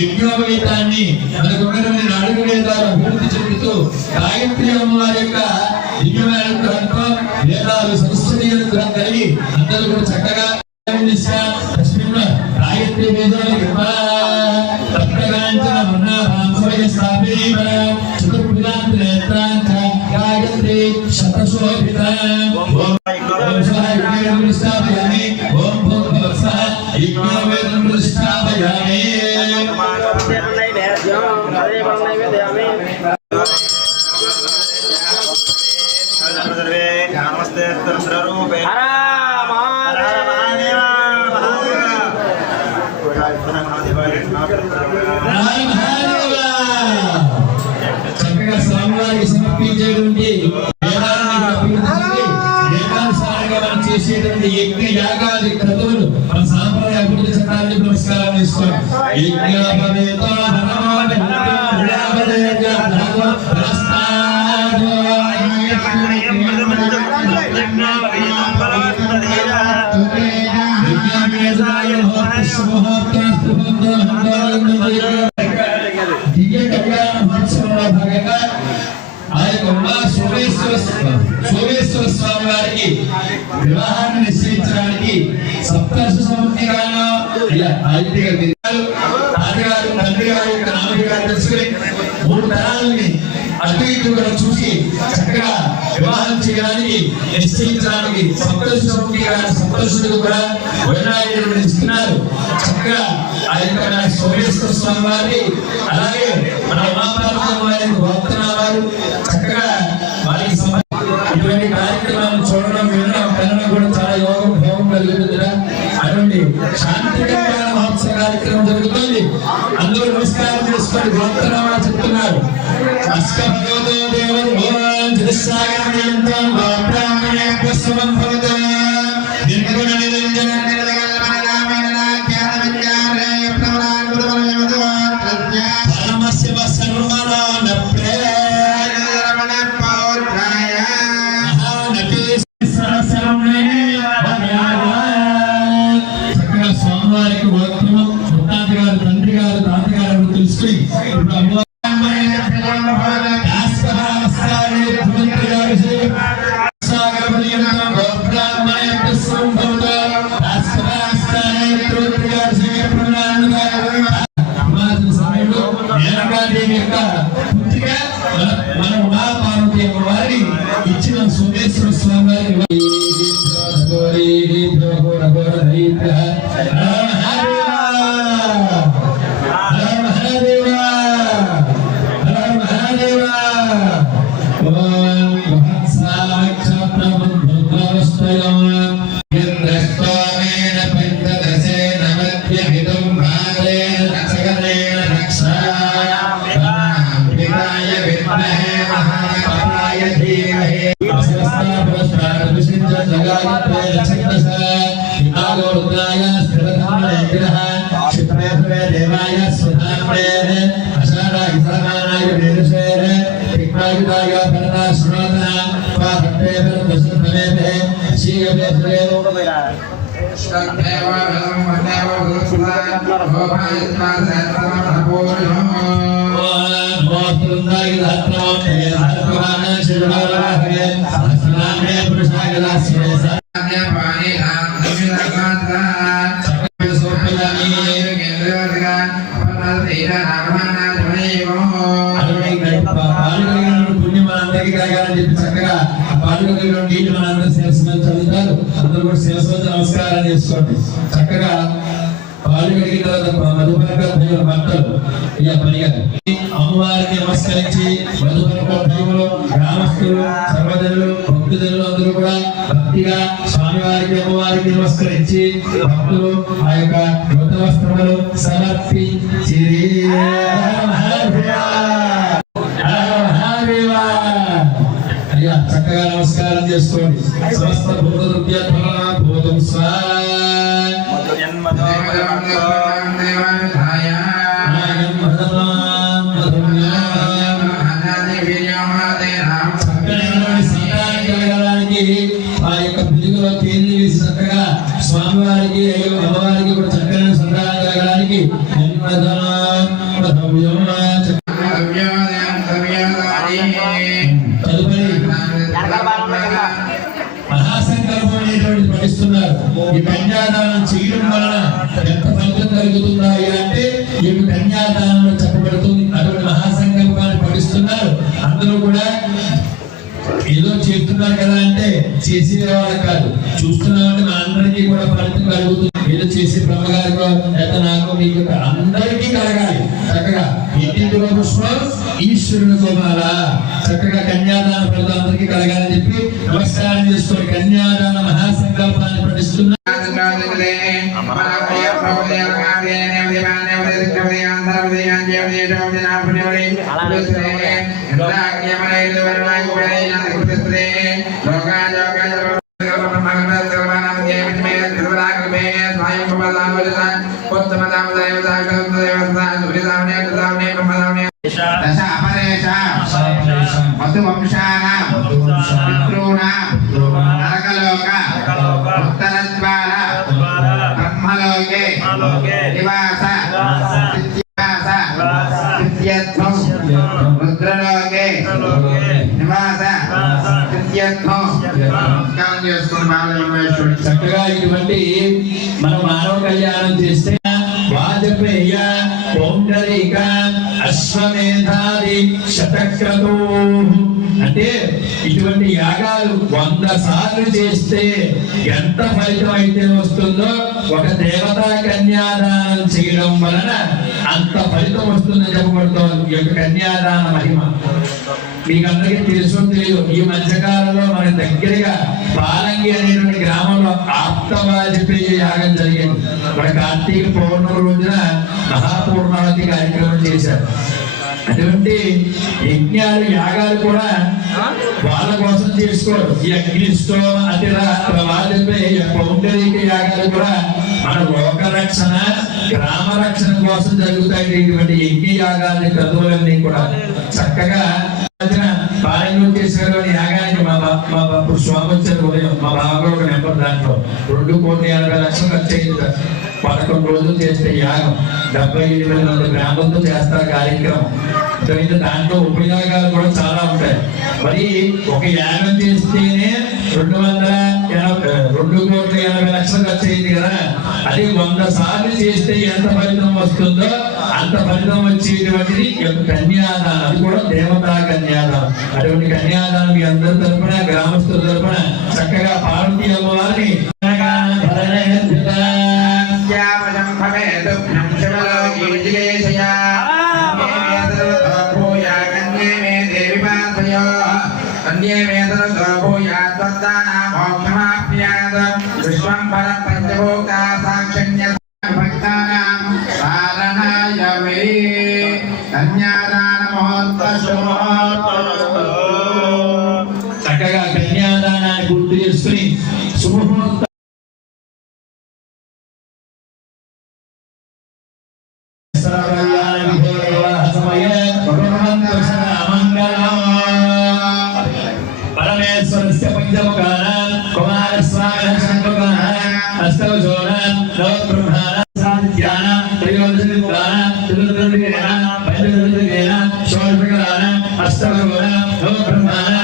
యజ్ఞోపవీతాన్ని మనకున్నటువంటి నాలుగు వేదాలు అభివృద్ధి చెందుతూ గాయత్రి అమ్మవారి యొక్క దివ్యమైన అనుగ్రహంతో వేదాలు సరస్వతి అనుగ్రహం కలిగి అందరూ కూడా చక్కగా గాయత్రి వేదాలు గాయత్రి శతశోభిత చక్కగా స్వామివారికి సమర్పించేటువంటి చేసేటువంటి యజ్ఞ యాగాది క్రతువులు మన సాంప్రదాయ అభివృద్ధి చట్టాన్ని నమస్కారం చేసుకోండి. భాగంగా ఆ యొక్క సోమేశ్వర స్వామి వారికి వివాహాన్ని నిశ్చయించడానికి సప్తర్షి సముద్రాలను తాతగారు తండ్రి గారు యొక్క నాన్నగారు గారు తెలుసుకుని 3 తరాలని అటు ఇటుగా చూసి చక్కగా వివాహం చేయడానికి నిశ్చయించడానికి సప్తర్షి సప్తర్షులకు కూడా వైనాయుడు ఇస్తున్నారు. చక్కగా ఆ యొక్క సోమేశ్వర స్వామి వారి అలాగే మన ఉమాపార్వతమ్మ వారి భక్తున్నారు చక్కగా వారికి ఇటువంటి కార్యక్రమాలను చూడడం వినడం కనడం కూడా చాలా యోగం భోగం కలుగుతుంది. అటువంటి శాంతికరమైన మహోత్సవ కార్యక్రమం జరుగుతుంది. అందరూ నమస్కారం చేసుకొని భక్తురామా చెప్తున్నారు. స్వామివారికి భక్తులు తండ్రి గారు తాతగారు తెలుసుకుని మన ఉమాపార్వతి వారి ఇచ్చిన సోమేశ్వర స్వామి చక్కగా పాల్గొని నీళ్ళు మనందరూ శిరస్సు చదువుతారు. అందరూ కూడా శిరస్సు నమస్కారం చేసుకోండి. చక్కగా పాలు కడిగిన తర్వాత మధుపరక భక్తులు ఇక పనిగా అమ్మవారికి నమస్కరించి మధుపరక గ్రామస్తులు సర్వజనులు భక్తులు అందరూ కూడా భక్తిగా స్వామివారికి పార్వతీ అమ్మవారికి నమస్కరించి భక్తులు ఆ యొక్క నూతన వస్త్రములు సమర్పించి అయ్యా చక్కగా నమస్కారం చేసుకోండి. సమస్త భూతం ఆ యొక్క బిల్లులో తేదీ వేసి చక్కగా స్వామివారికి అమ్మవారికి కూడా చక్కగా సంతానం కలగడానికి తదుపరి మహాసంకల్పం అనేటువంటి పఠిస్తున్నారు. ఈ కన్యాదానం చేయడం వలన ఎంత ఫలితం కలుగుతుందా అంటే ఈ కన్యాదానంలో చెప్పబడుతుంది. అటువంటి మహాసంకల్పాన్ని పఠిస్తున్నారు. అందరూ కూడా ఏదో చేస్తున్నారు కదా అంటే చేసే వాళ్ళు కాదు, చూస్తున్నామంటే మన అందరికీ కూడా ఫలితం కలుగుతుంది. ఏదో చేసే బ్రహ్మగారికో లేదా నాకు మీకు అందరికీ కలగాలి. చక్కగా ఇంటిలో పుష్పం ఈశ్వరుని గోమాల చక్కగా కన్యాదాన ఫలితం అందరికీ కలగాలని చెప్పి నమస్కారం చేసుకొని కన్యాదాన మహాసంకల్పాన్ని పఠిస్తున్నారు. చక్కగా ఇటువంటి మన మానవ కళ్యాణం చేస్తే వాజపేయ పౌండరీక అశ్వమేధాది శతక్రతు అంటే ఇటువంటి యాగాలు 100 సార్లు చేస్తే ఎంత ఫలితం అయితే వస్తుందో ఒక దేవతా కన్యాదానం చేయడం వలన అంత ఫలితం వస్తుందని చెప్పబడుతోంది. ఈ యొక్క కన్యాదాన మహిమ మీకు అందరికీ తెలుసు తెలియదు. ఈ మధ్యకాలంలో మన దగ్గరగా పాలంగి అనేటువంటి గ్రామంలో ఆప్తవాజపేయ యాగం జరిగింది. మన కార్తీక పౌర్ణమి రోజున మహాపూర్ణావతి కార్యక్రమం చేశారు. అటువంటి యజ్ఞాలు యాగాలు కూడా వాళ్ళ కోసం చేసుకోరు. ఈ అగ్నిష్టోమ అతిరా వాజపేయ పౌండరీక యాగాలు కూడా మన లోక రక్షణ గ్రామ రక్షణ కోసం జరుగుతాయి. ఇటువంటి యజ్ఞ యాగాన్ని క్రతువులన్నీ కూడా చక్కగా పాలెంలో చేసిన యాగానికి మా బాబు స్వామి వచ్చారు ఉదయం. మా బాబు ఒక నెంబర్ దాంట్లో 2,80,00,000 ఖర్చు అయింది. 11 రోజులు చేస్తే యాగం 78,000 గ్రాములతో చేస్తారు కార్యక్రమం. దాంట్లో ఉపయోగాలు కూడా చాలా ఉంటాయి. మరి ఒక యాగం చేస్తేనే 2,80,00,000 ఖర్చు అయింది కదా. అది 100 సార్లు చేస్తే ఎంత ఫలితం వస్తుందో అంత ఫలితం వచ్చేటువంటిది కన్యాదానం. అది కూడా దేవతా కన్యాదానం. అటువంటి కన్యాదానం మీ అందరి తరపున గ్రామస్తుల తరపున చక్కగా పార్వతీ అమ్మవారిని చక్కగా కన్యాదానాన్ని గుర్తు చేసుకుని శుభముహూర్త పరమేశ్వరస్య పంచముఖాన కుమారస్వామి శంకుఖాన అష్టవజోన నవబ్రహ్మాన సాధ్యాన త్రయోదశిత్రాన చతుర్దశికేన పంచదశికేన షోడశకలాన అష్టవజోన నవబ్రహ్మాన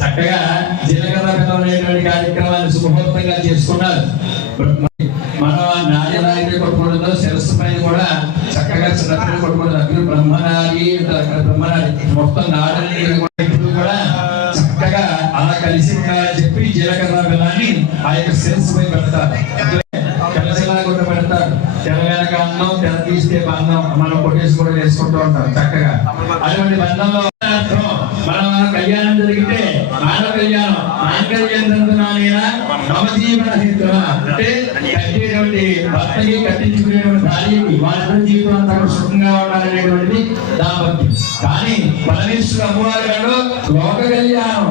చక్కగా జీలకర్ర బెల్లం అనేటువంటి కార్యక్రమాన్ని శుభముహూర్తంగా చేసుకున్నారు. మన నాణ్యరాయితీ కొట్టుకోవడంలో శిరస్సు పైన కూడా ఇప్పుడు కూడా చక్కగా అలా కలిసి ఉండాలని చెప్పి జీలకర్ర బెల్లాన్ని ఆ యొక్క సెన్స్ పై పెడతారు, కలిసిలాగా పెడతారు. తెల వెనక అన్నం, తెల తీస్తే బంధం, మనం కొట్టేసి కూడా వేసుకుంటూ ఉంటాం చక్కగా. అటువంటి బంధంలో మనం కళ్యాణం జరిగితే ఆడ కళ్యాణం నవజీవన హేతున అంటే కట్టేటువంటి భర్తకి కట్టించుకునేటువంటి భార్యకి వాళ్ళ జీవితం అంతా సుఖంగా ఉండాలనేటువంటిది దాంపత్యం. కానీ పరమేశ్వర అమ్మవారి గారు లోక కళ్యాణం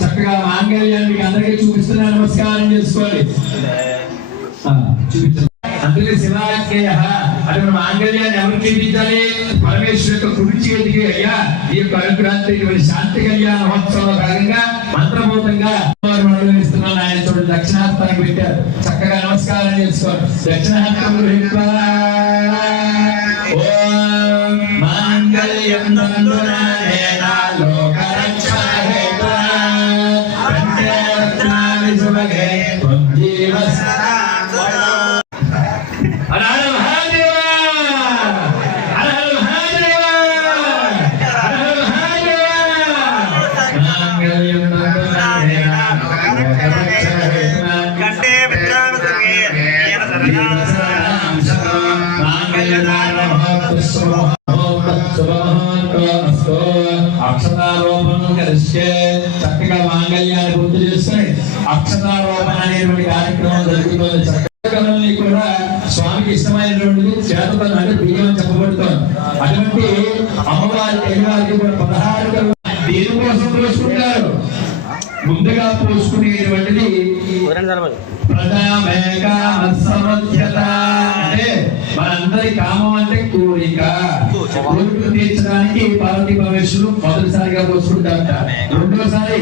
చక్కగా మాంగళ్యాన్ని అందరికీ చూపిస్తున్నా, నమస్కారం చేసుకోవాలి. చూపించాలి అందుకే శివాజ్ఞేయ అది మన మాంగళ్యాన్ని ఎవరు చూపించాలి? పరమేశ్వరు యొక్క కుడి చేతికి అయ్యా ఈ యొక్క అనుగ్రహానికి శాంతి కళ్యాణ మహోత్సవంలో భాగంగా మంత్రభూతంగా ఇస్తున్నాను. ఆయన చూడండి దక్షిణాస్తానికి పెట్టారు, చక్కగా నమస్కారం చేసుకోవాలి. దక్షిణాస్తం మాంగళ్యం అక్షతారోపణం కలిస్తే చక్కగా మాంగళ్యాన్ని గుర్తు చేసుకుని అక్షతారోపణ అనేటువంటి కార్యక్రమం జరుగుతుంది. చక్కగా కూడా స్వామికి ఇష్టమైనటువంటిది చేతతో అంటే బియ్యం చెప్పబడుతోంది. అటువంటి అమ్మవారి తెల్లవారికి కూడా 16 దేనికోసం పోసుకుంటారు? ముందుగా పోసుకునేటువంటిది అంటే మనందరి కామం అంటే కోరిక, కోరికలు తీర్చడానికి పార్వతీ పరమేశ్వరులు మొదటిసారిగా పోసుకుంటారట. రెండోసారి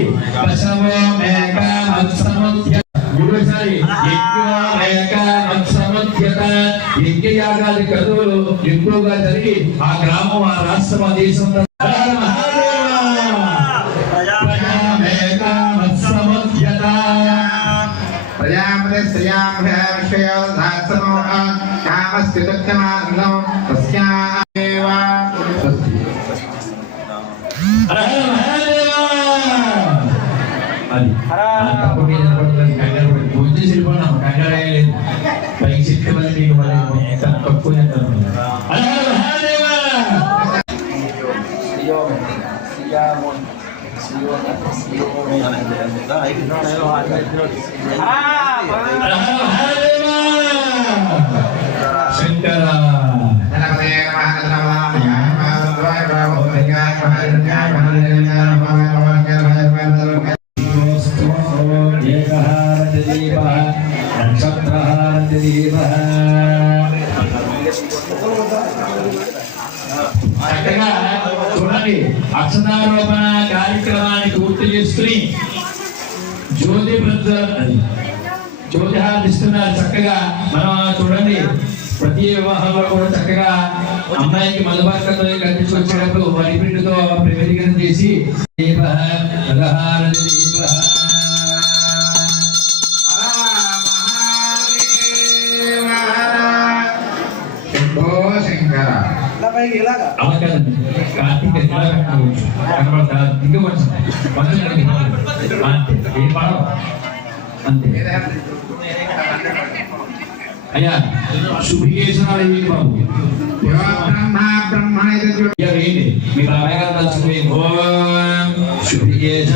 మూడోసారి యజ్ఞయాగాది కథలు ఎక్కువగా జరిగి ఆ గ్రామం, ఆ రాష్ట్రం, ఆ దేశం పైకి చెట్టు మళ్ళీ తక్కువ శంకర చక్కగా చూడండి, అక్షతారోపణ కార్యక్రమాన్ని పూర్తి చేసుకుని జ్యోతిహారిస్తున్నారు. చక్కగా మనం చూడండి ప్రతి వివాహంలో కూడా చక్కగా అమ్మాయికి మధుబర్కతో కట్టించుకొచ్చేటప్పుడు వరిపిండితో ప్రవేశం చేసి అయ్యా శుభికేశనాలు ఏంటి బాబు? ఏంటి మీ బాబాయ్ గారు తలుచుకుని ఓం శుభికేశ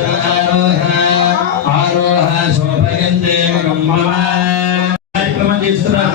ఆరోహ శోభయంతే కార్యక్రమం చేస్తున్నారు.